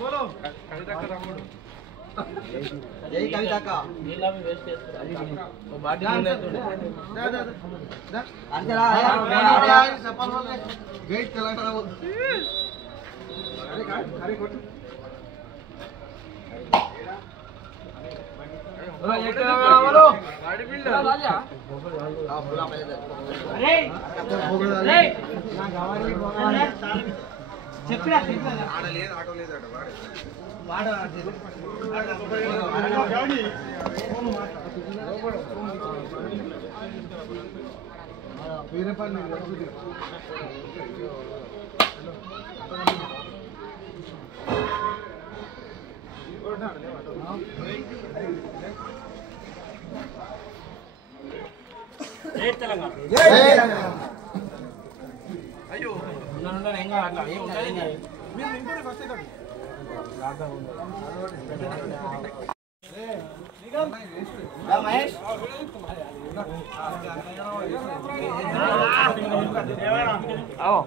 बोलो जय कविता का नीला भी वेस्ट है वो बाटी नहीं है अंतरा यार सफल हो गए जय तेलंगाना बोल अरे खड़े कोट बोलो ये तेलंगाना बोलो गाड़ी बिल्डर ला लिया हां बोला पहले अरे अरे ना गावारी बोगाले చెప్పిరా ఆడ లేదు ఆటో లేదు అట వాడు గాడి ఫోన్ వేరే పని లేదు జై తెలంగాణ జై తెలంగాణ అయ్యో నన్ను ఇంకా అట్లా ఏం ఉండాలి మీరు ఇంకోటి ఫస్ట్ ఇక్కడ రాదా ఉంది ఏ నిగమ్ రా మహేష్ आओ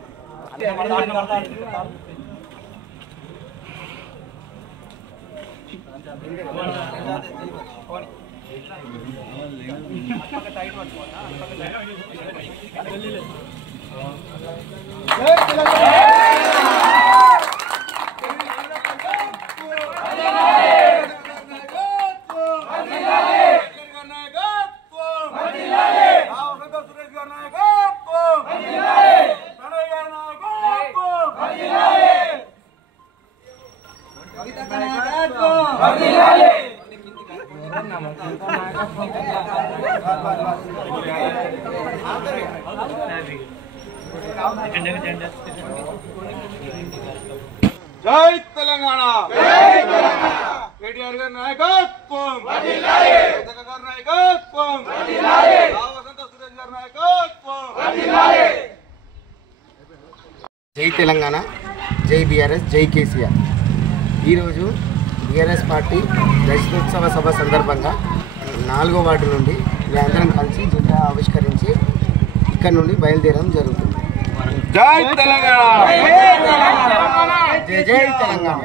జై తెలంగాణ కేటీఆర్ గారి నాయకత్వం గారి నాయకత్వం సురేష్ గారి నాయకత్వం జై తెలంగాణ జై బీఆర్ఎస్ జై కేసీఆర్ ఈరోజు బీఆర్ఎస్ పార్టీ దశోత్సవ సభ సందర్భంగా 4వ వార్డు నుండి మేమందరం కలిసి జెండా ఆవిష్కరించి ఇక్కడ నుండి బయలుదేరడం జరుగుతుంది. జై తెలంగాణ జై తెలంగాణ.